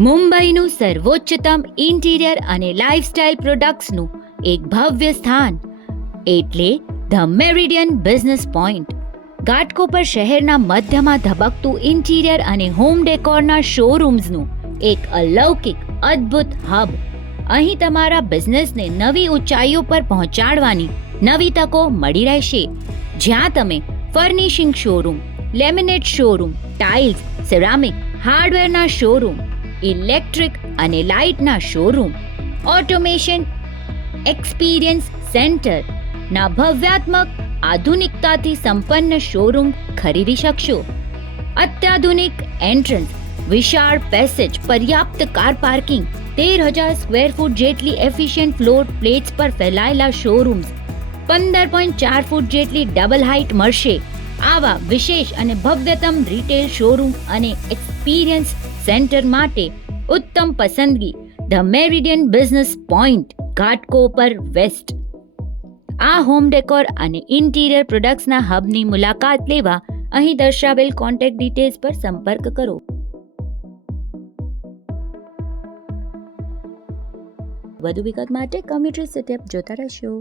મુંબઈનું સર્વોચ્ચતમ interior અને lifestyle પ્રોડક્ટ્સનું એક ભવ્ય સ્થાન એટલે the meridian business point. Ghatkopar શહેરના મધ્યમાં ધબકતું ઇન્ટિરિયર અને હોમ ડેકોરના શોરૂમ્સનું એક અલૌકિક અદ્ભુત હબ. અહીં તમારા બિઝનેસને નવી ઊંચાઈઓ પર પહોંચાડવાની નવી તકો મળી રહેશે, જ્યાં તમે furnishing showroom, laminate showroom, tiles, ceramic, હાર્ડવેરના શોરૂમ, ઇલેક્ટ્રિક અને લાઇટના શોરૂમ, ઓટોમેશન એક્સપિરિયન્સ સેન્ટર ના ભવ્યાત્મક આધુનિકતાથી સંપન્ન શોરૂમ ખરીદી શકશો. અત્યાધુનિક એન્ટ્રન્સ, વિશાળ પેસેજ, પર્યાપ્ત કાર પાર્કિંગ, 13,000 સ્ક્વેર ફૂટ જેટલી એફિશિયન્ટ ફ્લોર પ્લેટ્સ પર ફેલાયેલા શોરૂમ્સ, 15.4 ફૂટ જેટલી ડબલ હાઇટ મળશે. આવા વિશેષ અને ભવ્યતમ રિટેલ શોરૂમ અને એક્સપિરિયન્સ સેન્ટર માટે ઉત્તમ પસંદગી the meridian business point, Ghatkopar west. આ હોમ ડેકોર અને ઇન્ટિરિયર પ્રોડક્ટ્સના હબની મુલાકાત લેવા અહીં દર્શાવેલ કોન્ટેક્ટ ડિટેલ્સ પર સંપર્ક કરો. વધુ વિગત માટે કમ્યુટરી સેટઅપ જોતા રહેશો.